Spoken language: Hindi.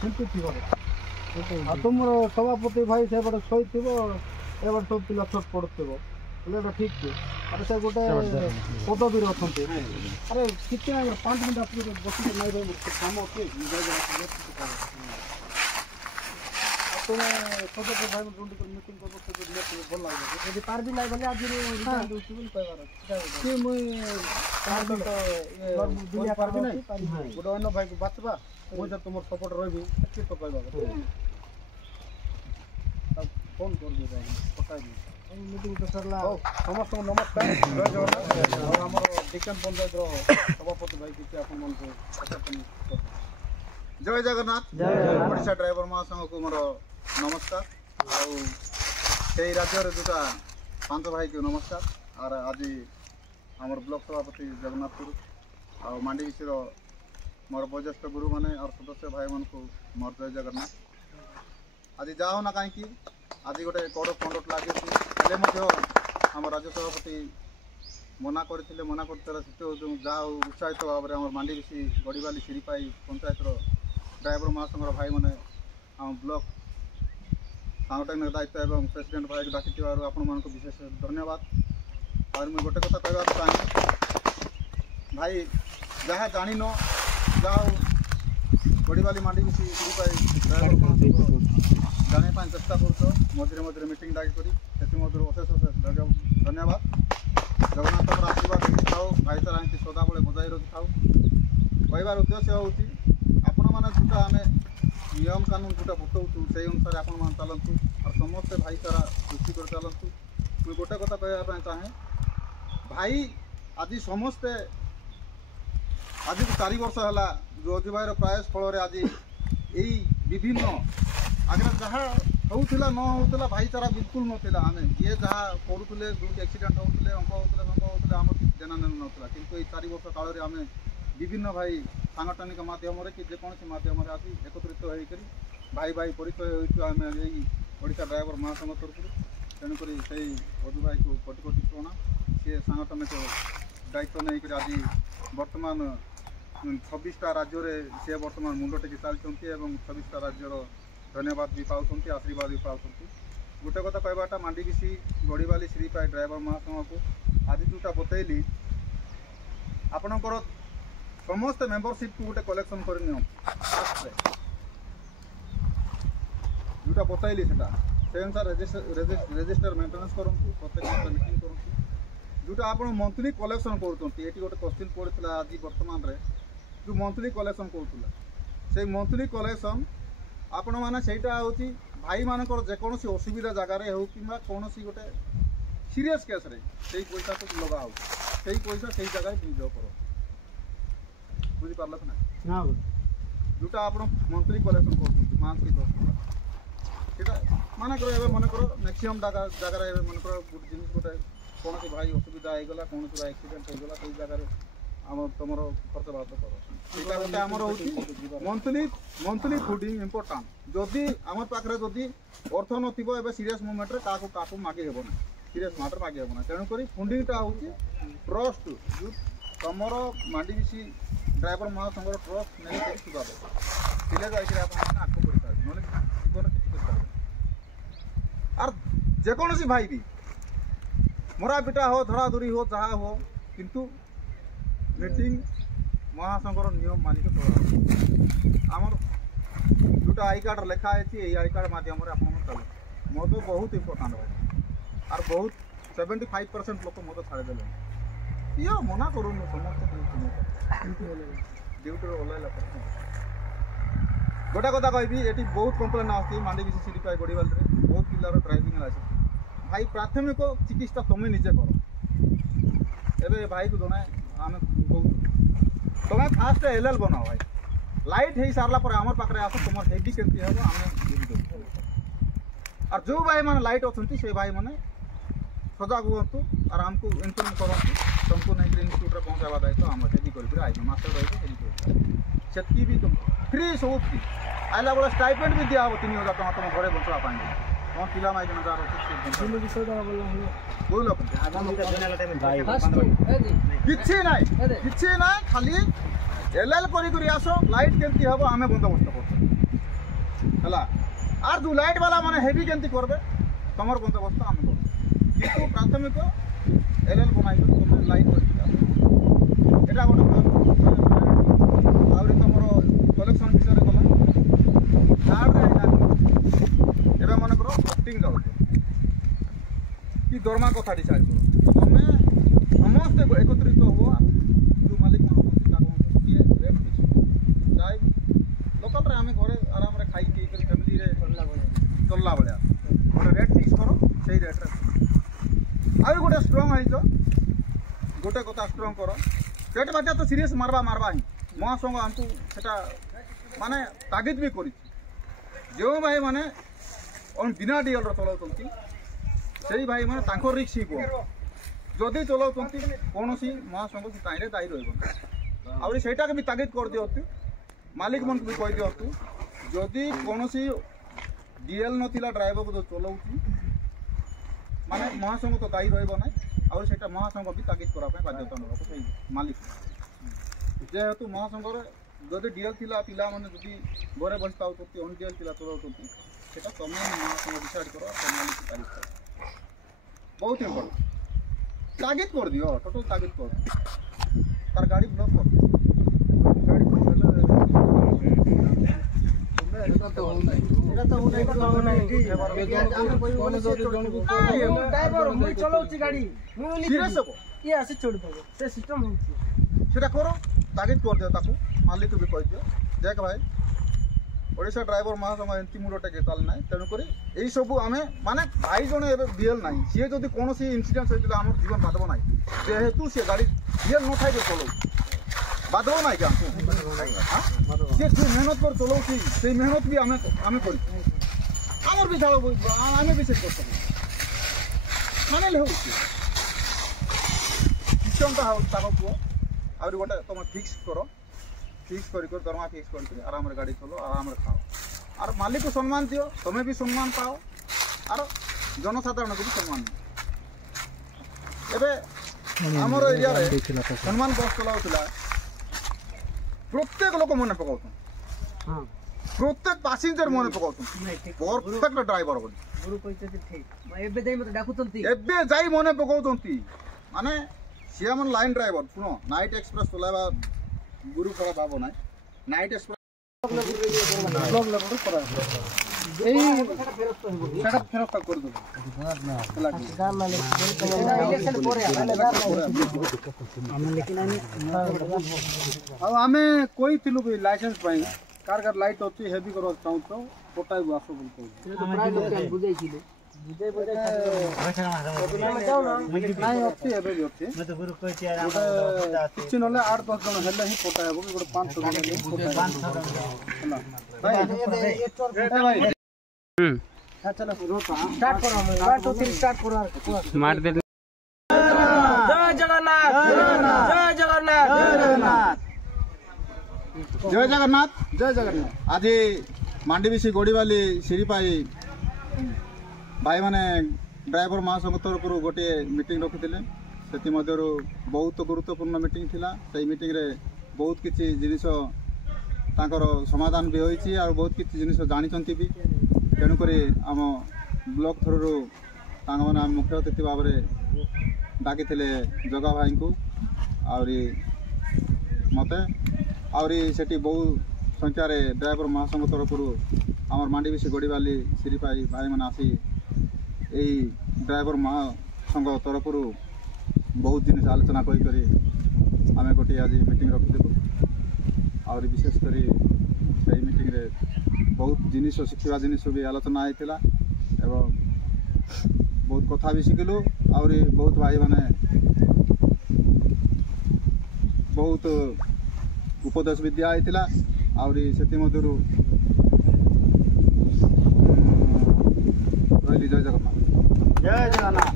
କେମିତି ଥିବ ଆଉ ତୁମର ସଭାପତି ଭାଇ ସେପଟେ ଶୋଇଥିବ ଏପଟେ ସବୁ ପିଲା ଛୋଟ ପଡ଼ୁଥିବ ହେଲେ ଏଇଟା ଠିକ୍ କି ଆରେ ସେ ଗୋଟେ ପଦବୀରେ ଅଛନ୍ତି ଆରେ କିଛି ନାହିଁ 5 ମିନିଟ୍ ଆସିକି ବସିକି ନାଇଁ ରହିବ କାମ ଅଛି ତୁମେ ସଦସ୍ୟ ଭାଇ ମିଟିଂ କରିବ ଭଲ ଲାଗିବ ଯଦି ପାରବି ନାହିଁ ବୋଲେ ଆଜି ଦେଉଛି ବୋଲି କହିବାର ଅଛି ମୁଇଁ ପାରବି ନାହିଁ ଗୋଟେ ଅନ୍ୟ ଭାଇକୁ ବାଛବା ମୁଁ ଯେ ତୁମର ସପୋର୍ଟ ରହିବି କିଏ ତ କହିବା ଫୋନ୍ କରିବି ପଠାଇବି ମିଟିଂ ତ ସରିଲା ସମସ୍ତଙ୍କୁ ନମସ୍କାର ଜୟ ଜଗନ୍ନାଥ ଆଉ ଆମର ଡିକାନ ପଞ୍ଚାୟତର ସଭାପତି ଭାଇ କିଛି ଆପଣମାନଙ୍କୁ ଜୟ ଜଗନ୍ନାଥ ଓଡ଼ିଶା ଡ୍ରାଇଭର ମହାସଂଘକୁ ମୋର ନମସ୍କାର ଆଉ ସେଇ ରାଜ୍ୟରେ ଯୋଉଟା ପାଞ୍ଚ ଭାଇକୁ ନମସ୍କାର ଆର ଆଜି ଆମର ବ୍ଲକ ସଭାପତି ଜଗନ୍ନାଥପୁର ଆଉ ମାଣ୍ଡିବିସିର ମୋର ବୟୋଜ୍ୟେଷ୍ଠ ଗୁରୁମାନେ ଆଉ ସଦସ୍ୟ ଭାଇମାନଙ୍କୁ ମୋର ଜୟ ଜଗନ୍ନାଥ ଆଜି ଯାହା ହଉ ନା କାହିଁକି ଆଜି ଗୋଟେ କଡ଼ କଣ୍ଡକ୍ଟ ଲାଗିଛି ହେଲେ ମଧ୍ୟ ଆମ ରାଜ୍ୟ ସଭାପତି ମନା କରିଥିଲେ ସେଥି ଯାହା ହଉ ଉତ୍ସାହିତ ଭାବରେ ଆମର ମାଣ୍ଡିବିସି ଗଡ଼ିବାଲି ଶିରିପାଇ ପଞ୍ଚାୟତର ଡ୍ରାଇଭର ମହାସଂଘର ଭାଇମାନେ ଆମ ବ୍ଲକ ସାଂଗଠନିକ ଦାୟିତ୍ୱ ଏବଂ ପ୍ରେସିଡେଣ୍ଟ ଭାଇକୁ ଡାକିଥିବାରୁ ଆପଣମାନଙ୍କୁ ବିଶେଷ ଧନ୍ୟବାଦ ଆଉ ମୁଁ ଗୋଟେ କଥା କହିବାକୁ ଚାହେଁ ଭାଇ ଯାହା ଜାଣିନ ଯାହା ହଉ ଗଡ଼ିବାଲି ମାଣ୍ଡିବିସି ଶିରିପାଇ ଡ୍ରାଇଭର ମହାସଂଘ ଜାଣିବା ପାଇଁ ଚେଷ୍ଟା କରୁଛ ମଝିରେ ମଝିରେ ମିଟିଂ ଡାକିକରି ସେଥିମଧ୍ୟରୁ ଅଶେଷ ଧନ୍ୟବାଦ ଜଗନ୍ନାଥଙ୍କର ଆଶୀର୍ବାଦ ଥାଉ ଭାଇଚାରା ଏମିତି ସଦାବେଳେ ବଜାଇ ରଖିଥାଉ କହିବାର ଉଦ୍ଦେଶ୍ୟ ହେଉଛି ଆପଣମାନେ ଯେଉଁଟା ଆମେ ନିୟମ କାନୁନ ଯେଉଁଟା ବତାଉଛୁ ସେଇ ଅନୁସାରେ ଆପଣମାନେ ଚାଲନ୍ତୁ ଆଉ ସମସ୍ତେ ଭାଇଚାରା ସୃଷ୍ଟି କରି ଚାଲନ୍ତୁ ମୁଁ ଗୋଟେ କଥା କହିବା ପାଇଁ ଚାହେଁ ଭାଇ ଆଜି ସମସ୍ତେ ଆଜିକୁ 4 ବର୍ଷ ହେଲା ଯେଉଁ ଅଜୁ ଭାଇର ପ୍ରୟାସ ଫଳରେ ଆଜି ଏଇ ବିଭିନ୍ନ ଆଗରେ ଯାହା ହେଉଥିଲା ନ ହେଉଥିଲା ଭାଇଚାରା ବିଲକୁଲ ନଥିଲା ଆମେ ଯିଏ ଯାହା କରୁଥିଲେ ଯେଉଁଠି ଆକ୍ସିଡେଣ୍ଟ ହେଉଥିଲେ ଅଙ୍କ ହେଉଥିଲେ ଆମର କିଛି ଦେନାନେନ ନଥିଲା କିନ୍ତୁ ଏଇ 4 ବର୍ଷ କାଳରେ ଆମେ ବିଭିନ୍ନ ଭାଇ ସାଂଗଠନିକ ମାଧ୍ୟମରେ କି ଯେକୌଣସି ମାଧ୍ୟମରେ ଆଜି ଏକତ୍ରିତ ହୋଇକରି ଭାଇ ଭାଇ ପରିଚୟ ହେଉଛୁ ଆମେ ଏଇ ଓଡ଼ିଶା ଡ୍ରାଇଭର ମହାସଂଘ ତରଫରୁ ତେଣୁକରି ସେଇ ଅଜୁ ଭାଇକୁ କୋଟି କୋଟି ପ୍ରଣାମ ସିଏ ସାଂଗଠନିକ ଦାୟିତ୍ୱ ନେଇକରି ଆଜି ବର୍ତ୍ତମାନ 26ଟା ରାଜ୍ୟରେ ସିଏ ବର୍ତ୍ତମାନ ମୁଣ୍ଡ ଟେକି ଚାଲିଛନ୍ତି ଏବଂ 26ଟା ରାଜ୍ୟର ଧନ୍ୟବାଦ ବି ପାଉଛନ୍ତି ଆଶୀର୍ବାଦ ବି ପାଉଛନ୍ତି ଗୋଟେ କଥା କହିବାଟା ମାଣ୍ଡିବିସି ଗଡ଼ିବାଲି ଶିରିପାଇ ଡ୍ରାଇଭର ମହାସଂଘକୁ ଆଜି ଯେଉଁଟା ବତେଇଲି ଆପଣଙ୍କର ସମସ୍ତେ ମେମ୍ବରସିପ୍କୁ ଗୋଟେ କଲେକ୍ସନ୍ କରି ନିଅନ୍ତୁ ଯେଉଁଟା ବତାଇଲି ସେଟା ସେ ଅନୁସାରେ ରେଜିଷ୍ଟର ମେଣ୍ଟେନାନ୍ସ କରନ୍ତୁ ପ୍ରତ୍ୟେକ ମାସରେ ମିଟିଂ କରନ୍ତୁ ଯେଉଁଟା ଆପଣ ମନ୍ଥଲି କଲେକ୍ସନ୍ କରୁଛନ୍ତି ଏଠି ଗୋଟେ କ୍ୱେଶ୍ଚିନ୍ ପଡ଼ିଥିଲା ଆଜି ବର୍ତ୍ତମାନରେ ଯେଉଁ ମନ୍ଥଲି କଲେକ୍ସନ୍ କରୁଥିଲା ସେଇ ମନ୍ଥଲି କଲେକ୍ସନ୍ ଆପଣମାନେ ସେଇଟା ହେଉଛି ଭାଇମାନଙ୍କର ଯେକୌଣସି ଅସୁବିଧା ଜାଗାରେ ହେଉ କିମ୍ବା କୌଣସି ଗୋଟେ ସିରିୟସ୍ କେସ୍ରେ ସେଇ ପଇସାକୁ ଲଗା ହେଉଛି ସେଇ ପଇସା ସେଇ ଜାଗାରେ ବିନିଯୋଗ କର ବୁଝିପାରିଲ କି ନାହିଁ ଯେଉଁଟା ଆପଣ ମନ୍ଥଲି କଲେକ୍ସନ୍ କରୁଛନ୍ତି ମାସକୁ 10 ଟଙ୍କା ସେଇଟା ମନେକର ଏବେ ମନେକର ମ୍ୟାକ୍ସିମମ୍ ଜାଗାରେ ଏବେ ମନେକର ଗୋଟେ ଜିନିଷ ଗୋଟେ କୌଣସି ଭାଇ ଅସୁବିଧା ହେଇଗଲା କୌଣସି ଭାଇ ଆକ୍ସିଡେଣ୍ଟ ହେଇଗଲା ସେଇ ଜାଗାରେ ଆମର ତୁମର ଖର୍ଚ୍ଚ ବାର୍ଚ୍ଚ କର ସେଇଟା ଗୋଟେ ଆମର ହେଉଛି ମନ୍ଥଲି ଫୁଡ଼ିଂ ଇମ୍ପୋର୍ଟାଣ୍ଟ ଯଦି ଆମ ପାଖରେ ଯଦି ଅର୍ଥ ନଥିବ ଏବେ ସିରିୟସ୍ ମୁଭମେଣ୍ଟରେ କାହାକୁ ମାଗି ହେବ ନାହିଁ ସିରିୟସ୍ ମ୍ୟାଟର୍ ମାଗି ହେବ ନାହିଁ ତେଣୁକରି ଫଣ୍ଡିଂଟା ହେଉଛି ଟ୍ରଷ୍ଟ ଯେଉଁ ତୁମର ମାଣ୍ଡିବିସି ଡ୍ରାଇଭର ମହାସଂଘର ଟ୍ରଷ୍ଟ ନେଇକରି ସୁଧା ଦେବ ଥିଲେ ଯାଇକରି ଆପଣମାନେ ଆଗକୁ କରିପାରିବେ ନହେଲେ ଜୀବନରେ କିଛି କରିପାରିବେ আর যেকোনসি ভাই বি মরা পিটা হো ধরাধরি হো যাহা হো কিন্তু মিটিং মহাসংঘর নিয়ম মানিক চলা আমার দুটা আই কার্ড লেখা আছে এই আই কার্ড মাধ্যমে আপনার চলে মদ বহুত ইম্পর্টাট ভাই আর বহুত 75% লোক মদ ছাড়িদেলে ইয়ে মনা করুন সমস্ত ডিউটির ওলাইলা গোটা কথা কবি এটি বহুত কমপ্লেন আসছে মান্ডিবিসি শিরিপাই গড়িবালরে বহুত পিলার ড্রাইভিং আছে ভাই প্রাথমিক চিকিৎসা তুমি নিজে কর এবে ভাইকে জনায় আমি কৌ তুমি ফার্স্ট এলএল বনাও ভাই লাইট হয়ে সারা পরে আমার পাখে আস তোমার হেভি কেমতি হব আমি আর যে ভাই মানে লাইট অনেক সেই ভাই মানে সজাগ হুঁতু আর আমি ইনফর্ম করতু तुमको नहीं इन्स्टिट्यूट पहुँचावा दायित्व आम हेवी कर मास्टर रही हेवी कर भी तुम फ्री सब फ्री आइला बेले स्टाइपेंड भी दिया 3000 टका तुम घरे बंचवा पाएंगे तुम पिला माई जन जार किसी ना खाली एल एल कर आस लाइट केमती हम आम बंदोबस्त कर है आर जो लाइट वाला माने हेवी केमती करबे तमर बंदोबस्त आम कर किंतु प्राथमिक एलएल बनाई तुम लाइट कर एटा गोटे आउरी तमर कलेक्शन विषय गला कार्ड एबे मन करो वोटिंग जाउ कि दरमा कथा डिसाइड करो तमे समस्त एकत्रित हो जो मालिक मन रेट फिक्स जाय लोकल रे आमे घरे आराम रे खाई पी कर फैमिली रे चलला बळ्या गोटे रेट फिक्स करो सेही रेट रे आउ गोटे स्ट्रांग आइतो गोटे कथा स्ट्रांग करो पेट बाटा तो सीरियस मारबा ही महासंघ हमको सेटा माने तागिद भी करी जो भाई माने ऑन बिना डीएल रो चलाउतंती सेही भाई माने तांको रिस्क ही को जदि चलाउतंती कोनोसी महासंघ की ताइरे दायी रहबो आउरी सेटा के भी तागिद कर दियो मालिक मन को भी कह दियो जदि कोनोसी डीएल नथिला ड्राइवर को जो चलाउची माने महासंघ तो दायी रहबो नै और सेटा महासंघ भी तागिद करा पे बाध्यतामूलक सेही मालिक जेहेतु महासंघ रे जदि डीएल थिला पिला माने जदि घरे बसता होती ऑन डीएल थिला चलाउती सेटा तमे महासंघ डिसाइड करो मालिक तारिख करो बहुत इम्पोर्टेंट तागिद कर दियो टोटल तागिद कर तार गाड़ी ब्लॉक कर गाड़ी ड्राइवर मुई चलाउची गाड़ी मुई सीरियस हो ये आसी छोड़ दो से सिस्टम होची सेटा करो तागिद कर दियो ताकू मालिक को भी कह दियो देख भाई ओडिशा ड्राइवर महासंघ एंती मुडटे के ताल नाही तेनु करी एई सब आमे माने भाई जने एबे डीएल नाही से जदी कोनोसी इंसिडेंट होइतला हमर जीवन बाधबो नाही जेहेतु से गाड़ी डीएल न थाई के चलो बाधबो नाही क्या से जो मेहनत पर चलो छी से मेहनत भी आमे करी हमर भी झालो आमे भी से कर सकू माने ले होची सिस्टम ता ताको को और गोटे तुम फिक्स करो फिक्स कर दरमा फिक्स कर आराम रे गाड़ी चलो आराम रे खाओ और मालिक को सम्मान दियो तुम्हें भी सम्मान पाओ और जनसाधारण को भी सम्मान दियो एबे हमर एरिया रे सम्मान बस चलाउतला प्रत्येक लोक मने पकाउत हां प्रत्येक पैसेंजर मने पकाउत परफेक्ट ड्राइवर बोली गुरु कहते ठीक एबे जाई मते डाकुतंती एबे जाई मने पकाउतंती माने से हमर लाइन ड्राइवर सुनो नाइट एक्सप्रेस चलाबा गुरु करा बाबो ना नाइट एक्सप्रेस ब्लॉग लेवल करा एई सेटअप फेरत कर दो गाम माने इलेक्शन पोरे आमे लेकिन अब आमे कोई थिलु भी लाइसेंस पाई कार लाइट होची हेवी करो चाहू तो कोटाई आसो बोलतो तो प्राय लोग बुझाई छिले बुझाई जाओ ना नहीं होती है भी होती मैं तो गुरु कोई चार किछ नले 8-10 जन हेले ही कोटाई हो गोटे 500 जन 500 भाई ए भाई चलो स्टार्ट करो 1 2 3 स्टार्ट करो मार दे जय जगन्नाथ जय जगन्नाथ जय जगन्नाथ जय जगन्नाथ आज मांडीबीसी गोड़ीवाली सिरीपाई भाई माने ड्राइवर महासंघ तरफ गोटे मीटिंग रखिथिले सेति मध्यरु बहुत गुरुत्वपूर्ण मीटिंग थिला सेही मीटिंग रे बहुत किछि जिनिस ताकर समाधान भी होईछि और बहुत किछि जिनिस जानिचंती भी तेणु करी आम ब्लॉक थरु तांग माने मुख्य अतिथि भाव में डाकिथिले जगा भाई को आउरी मते आउरी सेठी बहु संख्यार ड्राइवर महासंघ तरफ आमर मांडीबीसी गोड़ीवाली सिरीपाई भाई मैंने आसी यही ड्राइवर महासंघ तरफ बहुत जिन आलोचना करी आम गोटे आज मीटिंग रखिलु और विशेषकर से मीटिंग रे बहुत जिनिस शिखा जिनिस भी आलोचना होता एवं बहुत कथा भी शिखिलु और बहुत भाई मैंने बहुत उपदेश भी दिया होता और से रही जय जगन्नाथ जय जगन्नाथ।